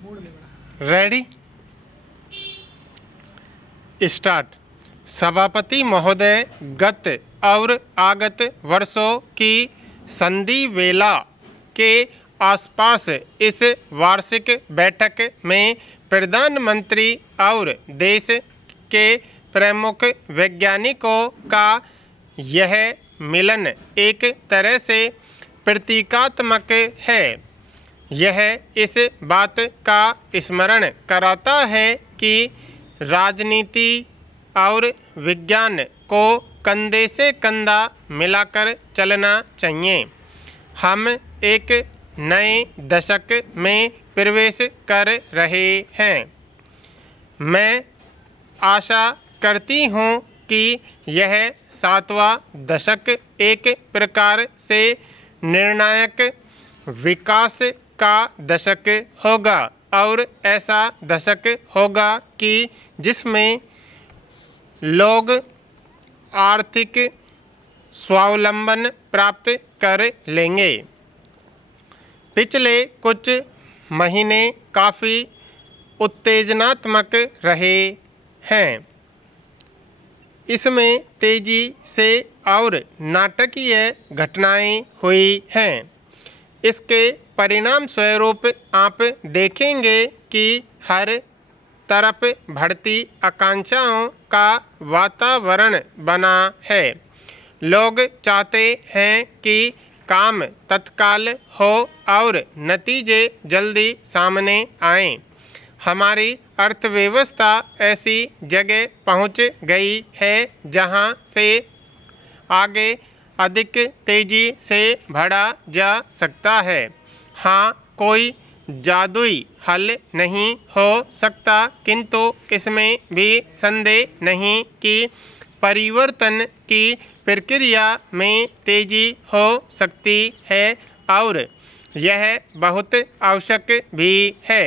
Ready start. सभापति महोदय, गत और आगत वर्षों की संधि वेला के आसपास इस वार्षिक बैठक में प्रधानमंत्री और देश के प्रमुख वैज्ञानिकों का यह मिलन एक तरह से प्रतीकात्मक है। यह इस बात का स्मरण कराता है कि राजनीति और विज्ञान को कंधे से कंधा मिलाकर चलना चाहिए। हम एक नए दशक में प्रवेश कर रहे हैं। मैं आशा करती हूँ कि यह 7वां दशक एक प्रकार से निर्णायक विकास का दशक होगा और ऐसा दशक होगा कि जिसमें लोग आर्थिक स्वावलंबन प्राप्त कर लेंगे। पिछले कुछ महीने काफ़ी उत्तेजनात्मक रहे हैं। इसमें तेजी से और नाटकीय घटनाएं हुई हैं। इसके परिणाम स्वरूप आप देखेंगे कि हर तरफ बढ़ती आकांक्षाओं का वातावरण बना है। लोग चाहते हैं कि काम तत्काल हो और नतीजे जल्दी सामने आएं। हमारी अर्थव्यवस्था ऐसी जगह पहुंच गई है जहां से आगे अधिक तेजी से बढ़ा जा सकता है। हाँ, कोई जादुई हल नहीं हो सकता, किंतु इसमें भी संदेह नहीं कि परिवर्तन की प्रक्रिया में तेजी हो सकती है और यह बहुत आवश्यक भी है।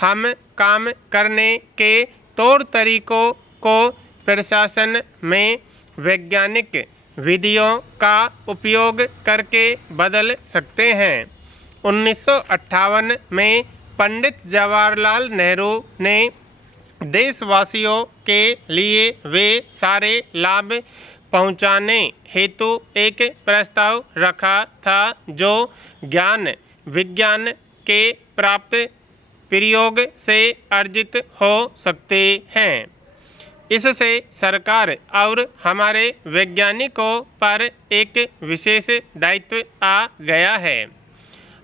हम काम करने के तौर तरीकों को प्रशासन में वैज्ञानिक विधियों का उपयोग करके बदल सकते हैं। 1958 में पंडित जवाहरलाल नेहरू ने देशवासियों के लिए वे सारे लाभ पहुंचाने हेतु एक प्रस्ताव रखा था जो ज्ञान विज्ञान के प्राप्त प्रयोग से अर्जित हो सकते हैं। इससे सरकार और हमारे वैज्ञानिकों पर एक विशेष दायित्व आ गया है।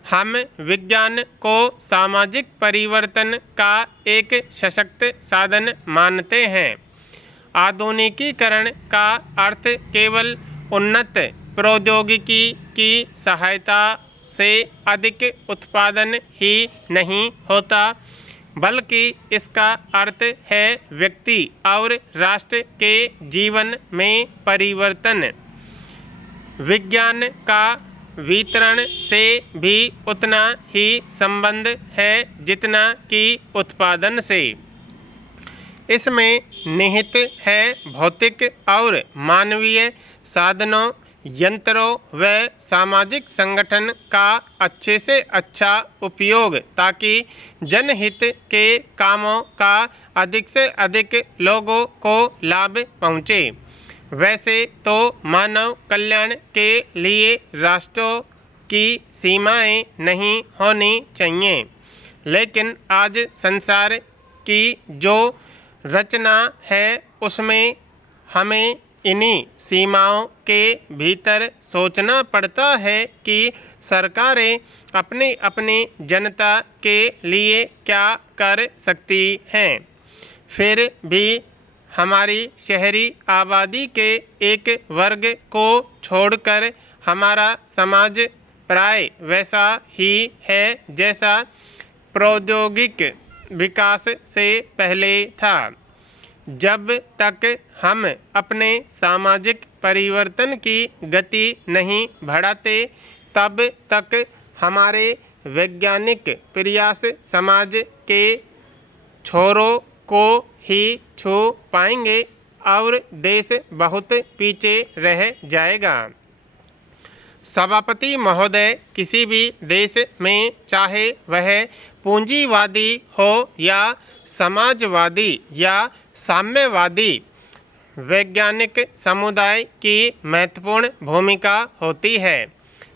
हम विज्ञान को सामाजिक परिवर्तन का एक सशक्त साधन मानते हैं। आधुनिकीकरण का अर्थ केवल उन्नत प्रौद्योगिकी की सहायता से अधिक उत्पादन ही नहीं होता, बल्कि इसका अर्थ है व्यक्ति और राष्ट्र के जीवन में परिवर्तन। विज्ञान का वितरण से भी उतना ही संबंध है जितना कि उत्पादन से। इसमें निहित है भौतिक और मानवीय साधनों, यंत्रों व सामाजिक संगठन का अच्छे से अच्छा उपयोग ताकि जनहित के कामों का अधिक से अधिक लोगों को लाभ पहुँचे। वैसे तो मानव कल्याण के लिए राष्ट्रों की सीमाएं नहीं होनी चाहिए, लेकिन आज संसार की जो रचना है उसमें हमें इन्हीं सीमाओं के भीतर सोचना पड़ता है कि सरकारें अपनी अपनी जनता के लिए क्या कर सकती हैं। फिर भी हमारी शहरी आबादी के एक वर्ग को छोड़कर हमारा समाज प्राय वैसा ही है जैसा प्रौद्योगिक विकास से पहले था। जब तक हम अपने सामाजिक परिवर्तन की गति नहीं बढ़ाते, तब तक हमारे वैज्ञानिक प्रयास समाज के छोरों को ही छू पाएंगे और देश बहुत पीछे रह जाएगा। सभापति महोदय, किसी भी देश में चाहे वह पूंजीवादी हो या समाजवादी या साम्यवादी, वैज्ञानिक समुदाय की महत्वपूर्ण भूमिका होती है।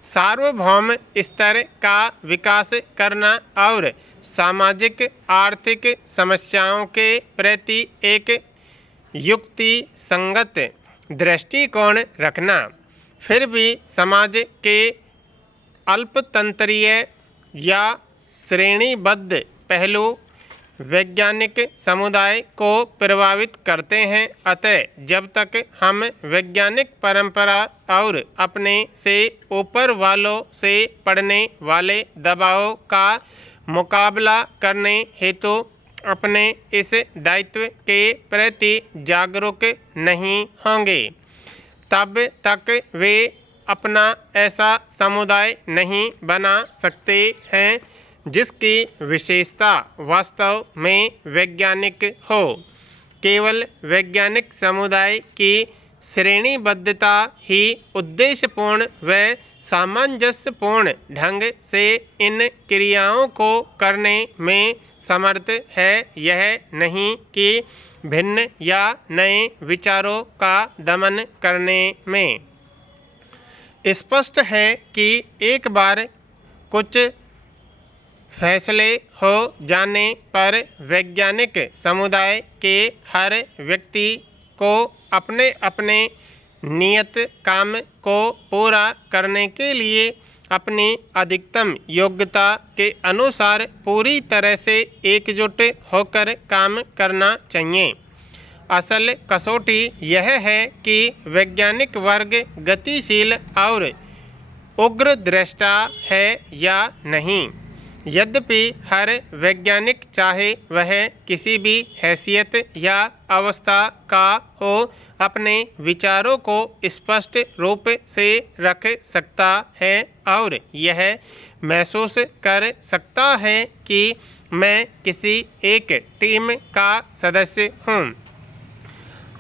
सार्वभौम स्तर का विकास करना और सामाजिक आर्थिक समस्याओं के प्रति एक युक्ति संगत दृष्टिकोण रखना। फिर भी समाज के अल्पतंत्रीय या श्रेणीबद्ध पहलू वैज्ञानिक समुदाय को प्रभावित करते हैं। अतः जब तक हम वैज्ञानिक परंपरा और अपने से ऊपर वालों से पड़ने वाले दबाव का मुकाबला करने हेतु अपने इस दायित्व के प्रति जागरूक नहीं होंगे, तब तक वे अपना ऐसा समुदाय नहीं बना सकते हैं जिसकी विशेषता वास्तव में वैज्ञानिक हो। केवल वैज्ञानिक समुदाय की श्रेणीबद्धता ही उद्देश्यपूर्ण व सामंजस्यपूर्ण ढंग से इन क्रियाओं को करने में समर्थ है, यह नहीं कि भिन्न या नए विचारों का दमन करने में। स्पष्ट है कि एक बार कुछ फैसले हो जाने पर वैज्ञानिक समुदाय के हर व्यक्ति को अपने अपने नियत काम को पूरा करने के लिए अपनी अधिकतम योग्यता के अनुसार पूरी तरह से एकजुट होकर काम करना चाहिए। असल कसौटी यह है कि वैज्ञानिक वर्ग गतिशील और उग्र दृष्टा है या नहीं। यद्यपि हर वैज्ञानिक, चाहे वह किसी भी हैसियत या अवस्था का हो, अपने विचारों को स्पष्ट रूप से रख सकता है और यह महसूस कर सकता है कि मैं किसी एक टीम का सदस्य हूँ।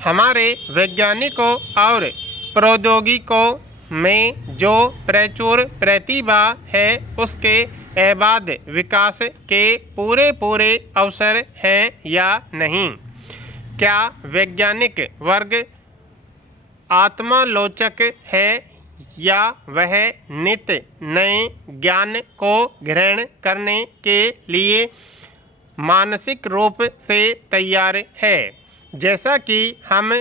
हमारे वैज्ञानिकों और प्रौद्योगिकों में जो प्रचुर प्रतिभा है, उसके एबाद विकास के पूरे अवसर हैं या नहीं? क्या वैज्ञानिक वर्ग आत्मालोचक है या वह नित्य नए ज्ञान को ग्रहण करने के लिए मानसिक रूप से तैयार है? जैसा कि हम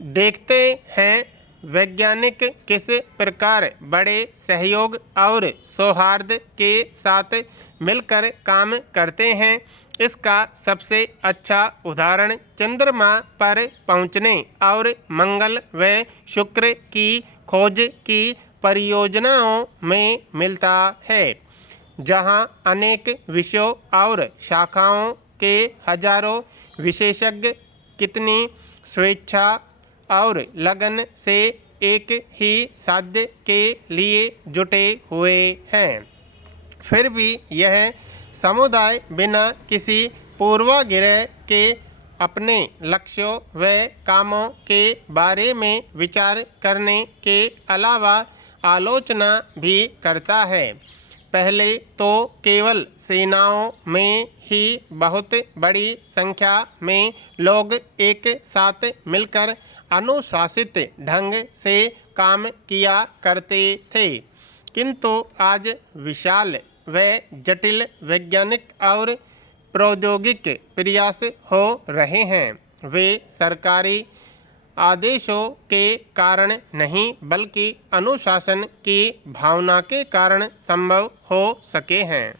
देखते हैं, वैज्ञानिक किस प्रकार बड़े सहयोग और सौहार्द के साथ मिलकर काम करते हैं, इसका सबसे अच्छा उदाहरण चंद्रमा पर पहुंचने और मंगल व शुक्र की खोज की परियोजनाओं में मिलता है, जहां अनेक विषयों और शाखाओं के हजारों विशेषज्ञ कितनी स्वेच्छा और लगन से एक ही साध्य के लिए जुटे हुए हैं। फिर भी यह समुदाय बिना किसी पूर्वाग्रह के अपने लक्ष्यों व कामों के बारे में विचार करने के अलावा आलोचना भी करता है। पहले तो केवल सेनाओं में ही बहुत बड़ी संख्या में लोग एक साथ मिलकर अनुशासित ढंग से काम किया करते थे, किंतु आज विशाल व जटिल वैज्ञानिक और प्रौद्योगिक प्रयास हो रहे हैं। वे सरकारी आदेशों के कारण नहीं, बल्कि अनुशासन की भावना के कारण संभव हो सके हैं।